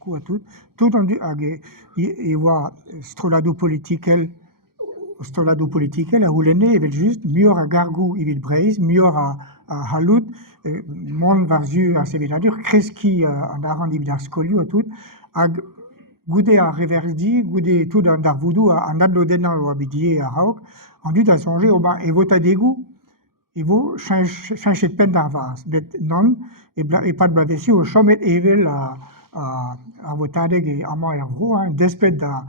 coup à tout en il voit strolado politiquel a Oulené, il juste mieux à Gargou, il Breis, mieux à Halut, mon varzu à Sévénadur, Kreski en Aran, il Scolio, tout, à Goudé à Reverdi, Goudé tout dans Darvoudou, à Nadlodena ou Abidier à Hauk, en dû à songer au bas, et vota dégoût, et vous changer de peine d'arvas, non, et pas de blavessi, au chomet evel à votadeg et à moi et despet da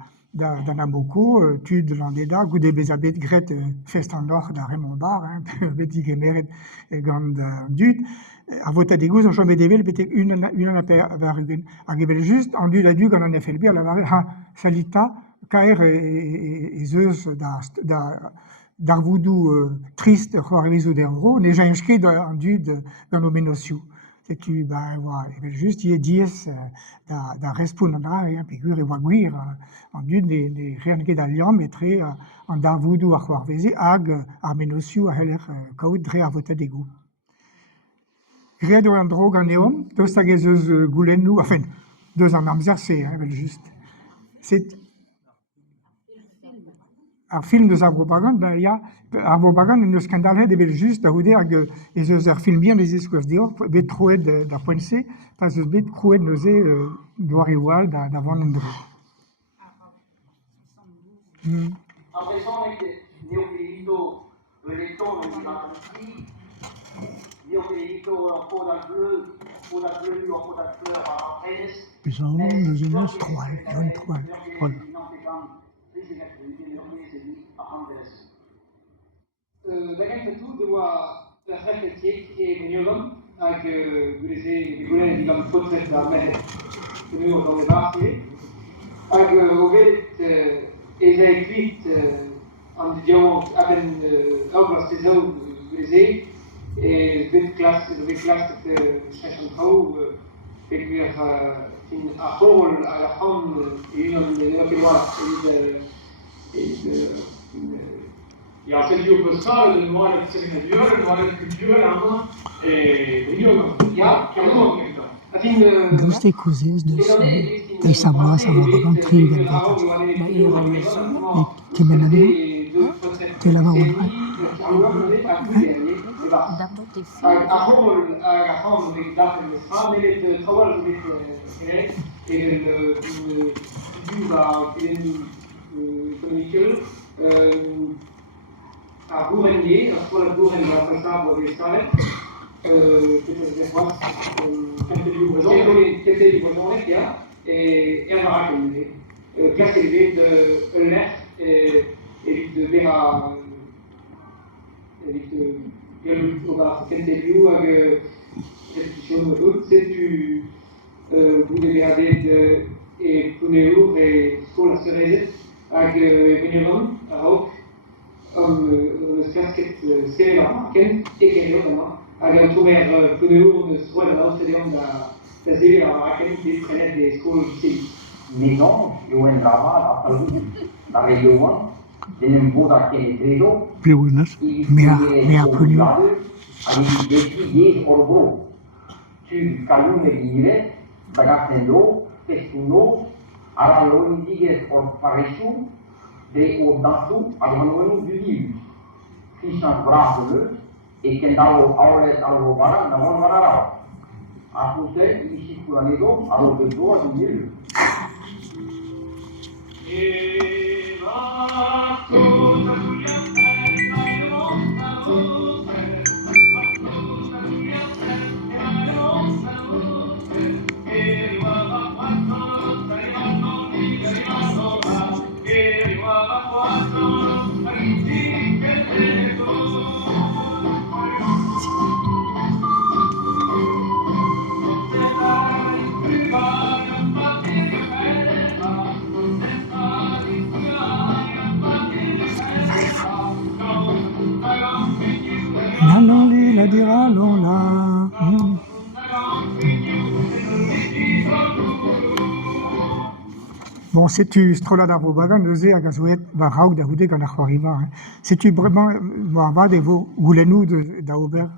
Nabucco, tu de l'Andeda, Goudé Bézabet, Gret, Festandor, da Raymond Bar, Betty Gemeret, et Gand Dut, à votadegous, au chomet d'evel, peut-être une en a Gevel juste, en dû la dug, en FLB, à la varée, Salita, Kaer et Zeus d'Arvoudou triste, Juarez d'Euro, n'est jamais inscrit dans nos ménociaux. C'est tu, voilà, juste, il y a 10 da respondra, et un figure et guir, en dû des rien que d'alliance, mettre en d'Arvoudou à Juarez, ag, à ménociaux, à heller, caout, à voter des goûts. Rien de un drogue en néom, deux stagezeuses goulenou, enfin, deux en amzer, c'est juste. C'est un film de Zavrobagan, il y a Zavrobagan, le scandale de juste à dire que les films bien les escouades d'or, bet troué d'un point C, parce que bet troué de nosé doit rival d'avant une drogue. Puis ça, on a une trois. D'aquesta tu deu reflectir e venivano anche gure di la fotte da me venuto dalle parti anche ovet eseguit en diciamo aven la saison grise e vet classe che cherchent trop et puis in a hall à la femme et une che voilà e a se io postare il nuovo seminario, il nuovo cultura, e io chiamo Guste cousins de son, et sa voix, ça va pas rentrer dans qui mène à nous, t'es là-bas, a Bourrenier, a scuola Bourrenier a Passavo di Sale, quelques livres non les cas et un marathon. Classe élevée de Euler et de Vera, et de Galoutoba, Kentelio, avec répétition de doute, c'est du Boudé de et Puneur et Scola Cerise, avec Benjamin, à Roque. Le casquette Sela, Ken, et Kéréo, avec un tourner Puneur de Soit la Nostedium da Zélie à Maraken, des traînettes des scoles du CI. Maison, je vous entrava la région, de nouveau dans le réseau, mais à plus loin. Avec des filles au gros. Tu calmes et dire, bagassendo, festuno, à la longue pour Parisou, des hauts dansous, à l'on du livre. Fils en brave, et qu'un d'alo aulet à l'Obara, n'avons pas a poter ici pour la maison, alors de dos à milieu. La dira l'on bon, c'est-tu strola d'Arbobagan, de à Gazouet, va raug d'Ahoudé, quand on arrive. C'est-tu vraiment, va des vous, goulez-nous d'Aubert?